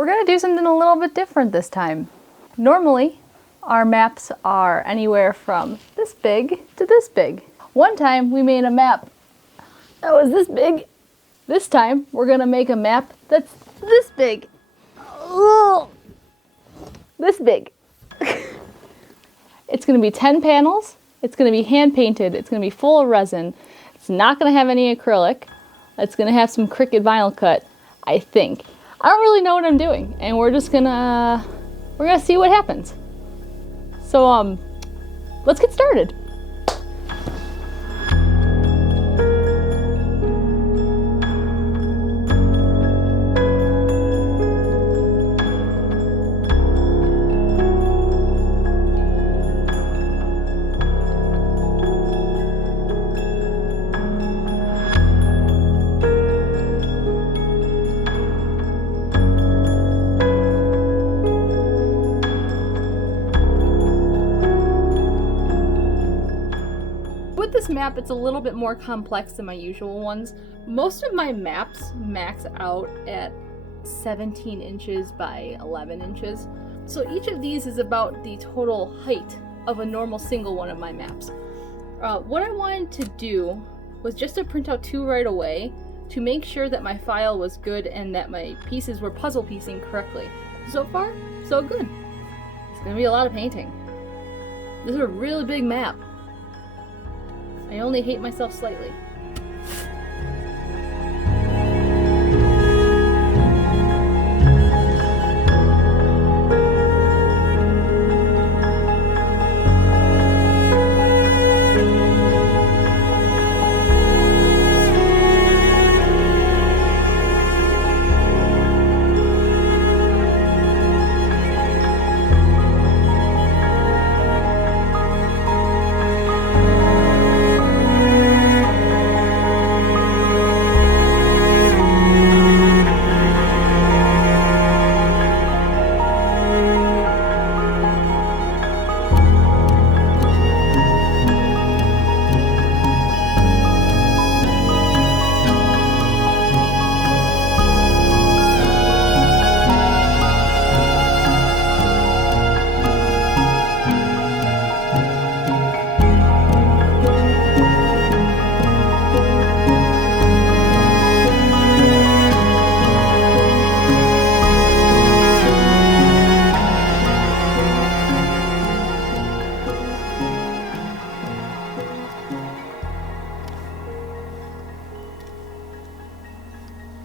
we're gonna do something a little bit different this time. Normally, our maps are anywhere from this big to this big. One time we made a map that was this big. This time we're gonna make a map that's this big. Ugh. This big. It's gonna be 10 panels. It's gonna be hand painted. It's gonna be full of resin. It's not gonna have any acrylic. It's gonna have some Cricut vinyl cut, I think. I don't really know what I'm doing, and we're gonna see what happens. So let's get started. With this map, it's a little bit more complex than my usual ones. Most of my maps max out at 17 inches by 11 inches. So each of these is about the total height of a normal single one of my maps. What I wanted to do was just to print out 2 right away to make sure that my file was good and that my pieces were puzzle piecing correctly. So far, so good. It's gonna be a lot of painting. This is a really big map. I only hate myself slightly.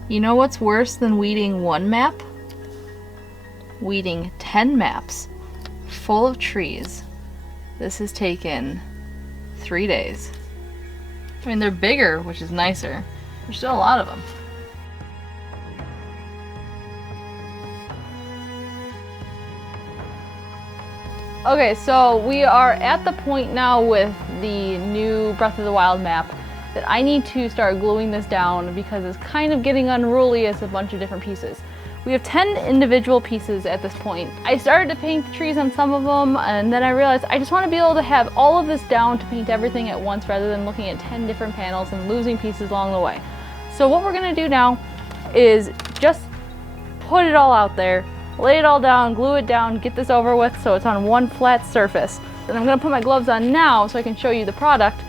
You know what's worse than weeding 1 map? Weeding 10 maps full of trees. This has taken 3 days. I mean, they're bigger, which is nicer. There's still a lot of them. Okay, so we are at the point now with the new Breath of the Wild map that I need to start gluing this down because it's kind of getting unruly as a bunch of different pieces. We have 10 individual pieces at this point. I started to paint the trees on some of them, and then I realized I just want to be able to have all of this down to paint everything at once rather than looking at 10 different panels and losing pieces along the way. So what we're gonna do now is just put it all out there, lay it all down, glue it down, get this over with so it's on one flat surface. And I'm gonna put my gloves on now so I can show you the product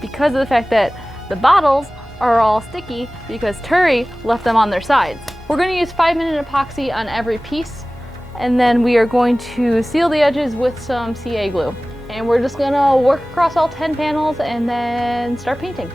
because of the fact that the bottles are all sticky because Turi left them on their sides. We're going to use 5-minute epoxy on every piece, and then we are going to seal the edges with some CA glue. And we're just going to work across all 10 panels and then start painting.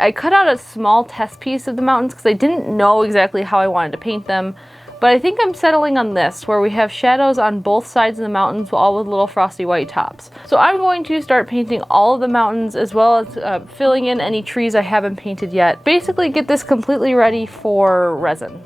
I cut out a small test piece of the mountains because I didn't know exactly how I wanted to paint them. But I think I'm settling on this, where we have shadows on both sides of the mountains, all with little frosty white tops. So I'm going to start painting all of the mountains, as well as filling in any trees I haven't painted yet. Basically get this completely ready for resin.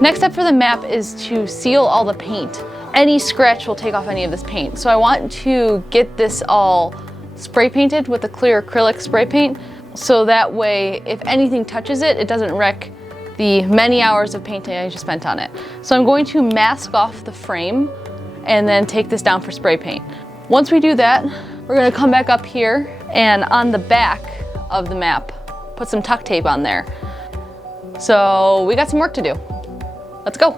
Next step for the map is to seal all the paint. Any scratch will take off any of this paint. So I want to get this all spray painted with a clear acrylic spray paint, so that way if anything touches it, it doesn't wreck the many hours of painting I just spent on it. So I'm going to mask off the frame and then take this down for spray paint. Once we do that, we're gonna come back up here and on the back of the map, put some tuck tape on there. So we got some work to do. Let's go.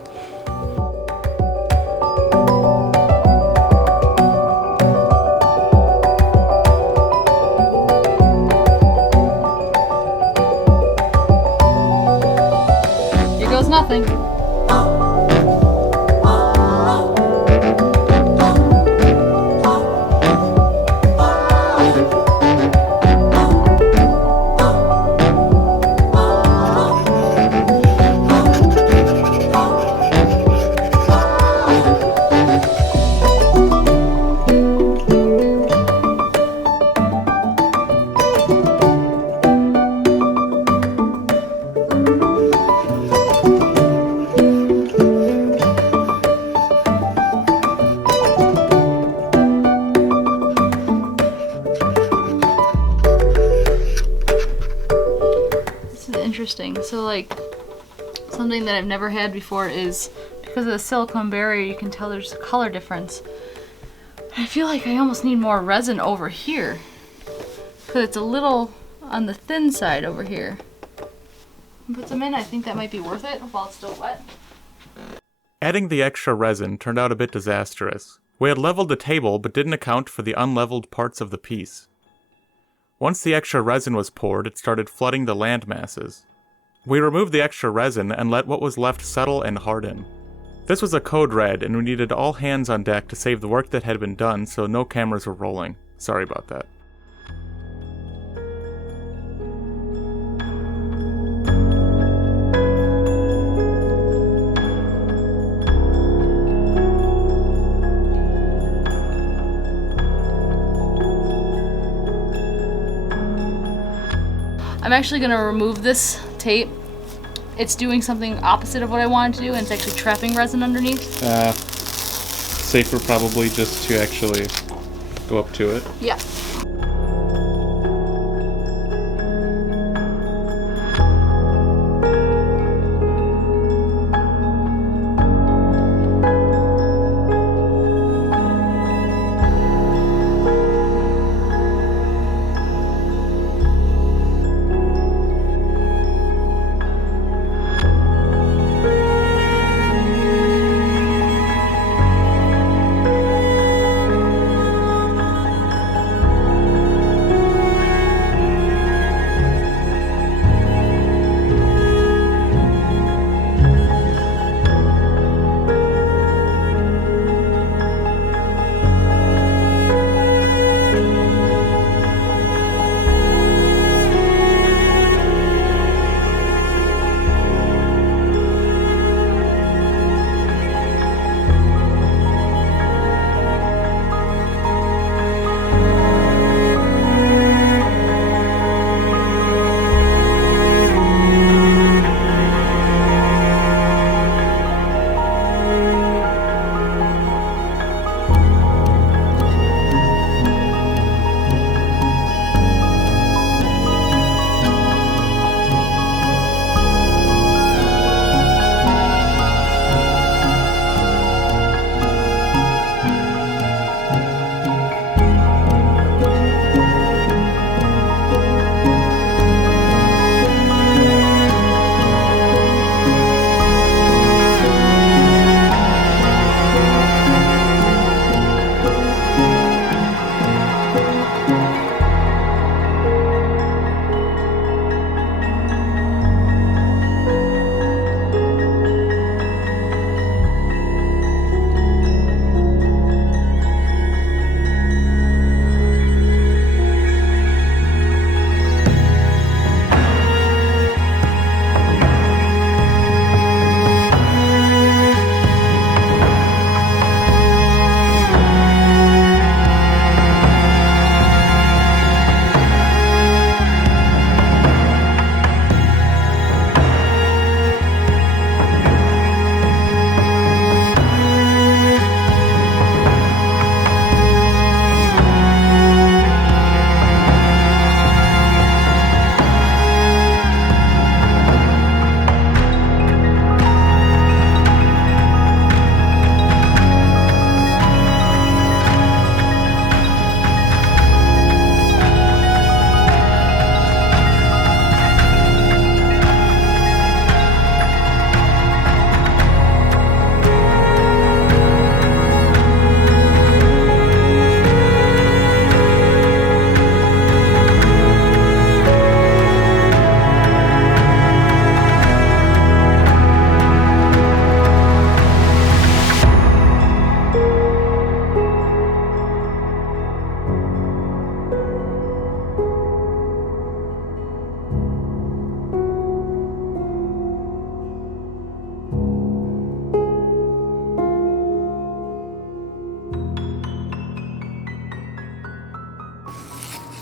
Here goes nothing. Interesting. So like something that I've never had before is because of the silicone barrier, you can tell there's a color difference. I feel like I almost need more resin over here because it's a little on the thin side over here. Put some in. I think that might be worth it while it's still wet. Adding the extra resin turned out a bit disastrous. We had leveled the table but didn't account for the unleveled parts of the piece. Once the extra resin was poured, it started flooding the land masses. We removed the extra resin and let what was left settle and harden. This was a code red, and we needed all hands on deck to save the work that had been done, so no cameras were rolling. Sorry about that. I'm actually going to remove this tape. It's doing something opposite of what I wanted to do, and it's actually trapping resin underneath. Safer probably just to actually go up to it. Yeah.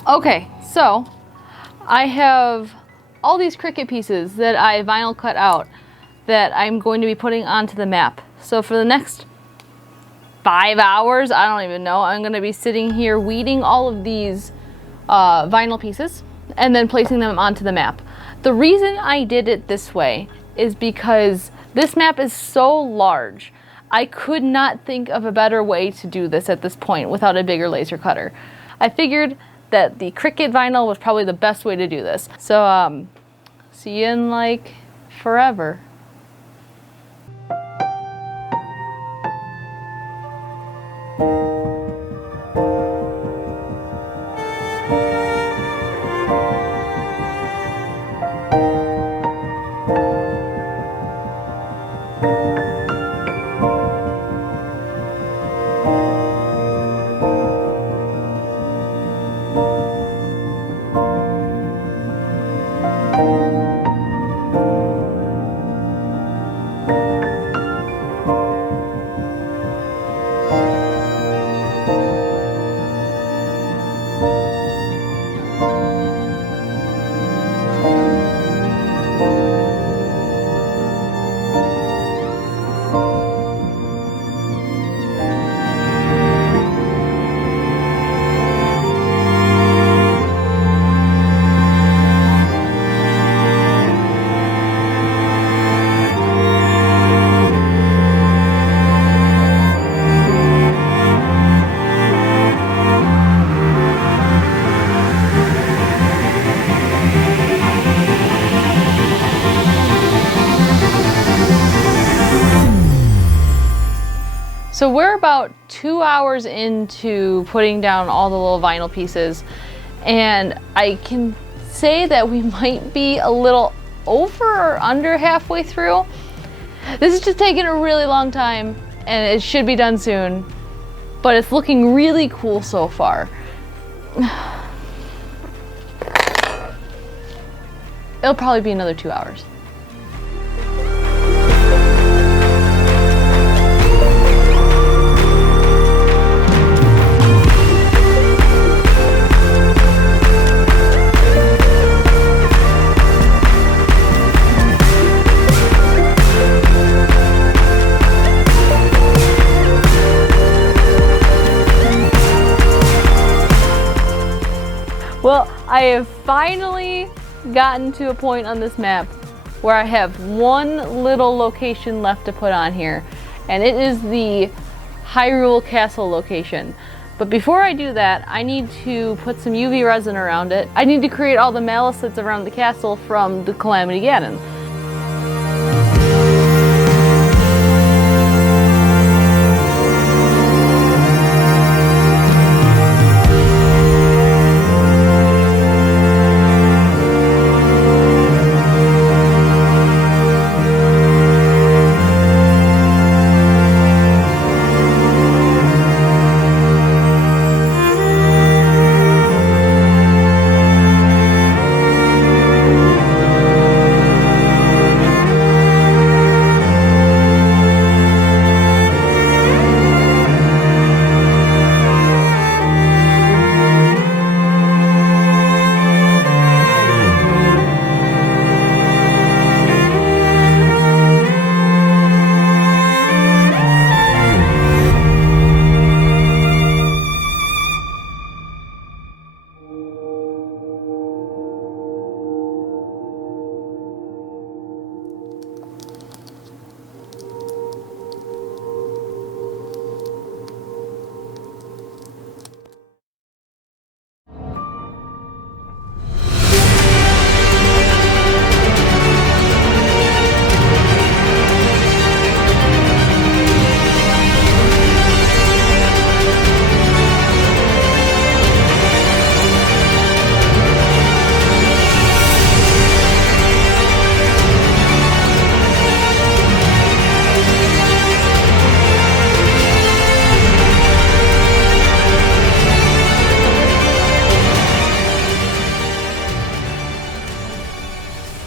Okay, so I have all these Cricut pieces that I vinyl cut out that I'm going to be putting onto the map. So for the next 5 hours, I don't even know, I'm going to be sitting here weeding all of these vinyl pieces and then placing them onto the map. The reason I did it this way is because this map is so large. I could not think of a better way to do this at this point without a bigger laser cutter. I figured that the Cricut vinyl was probably the best way to do this. So, see you in like forever. So we're about 2 hours into putting down all the little vinyl pieces, and I can say that we might be a little over or under halfway through. This is just taking a really long time, and it should be done soon, but it's looking really cool so far. It'll probably be another 2 hours. Well, I have finally gotten to a point on this map where I have one little location left to put on here, and it is the Hyrule Castle location. But before I do that, I need to put some UV resin around it. I need to create all the malice that's around the castle from the Calamity Ganon.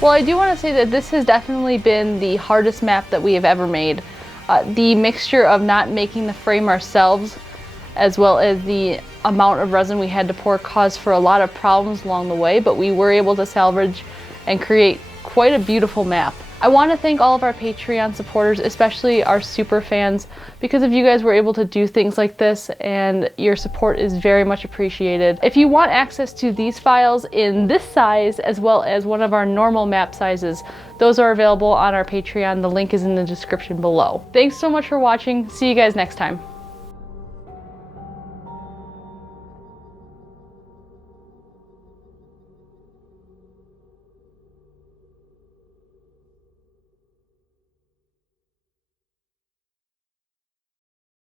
Well, I do want to say that this has definitely been the hardest map that we have ever made. The mixture of not making the frame ourselves as well as the amount of resin we had to pour caused for a lot of problems along the way, but we were able to salvage and create quite a beautiful map. I want to thank all of our Patreon supporters, especially our super fans. Because of you guys, we're able to do things like this, and your support is very much appreciated. If you want access to these files in this size, as well as one of our normal map sizes, those are available on our Patreon. The link is in the description below. Thanks so much for watching. See you guys next time.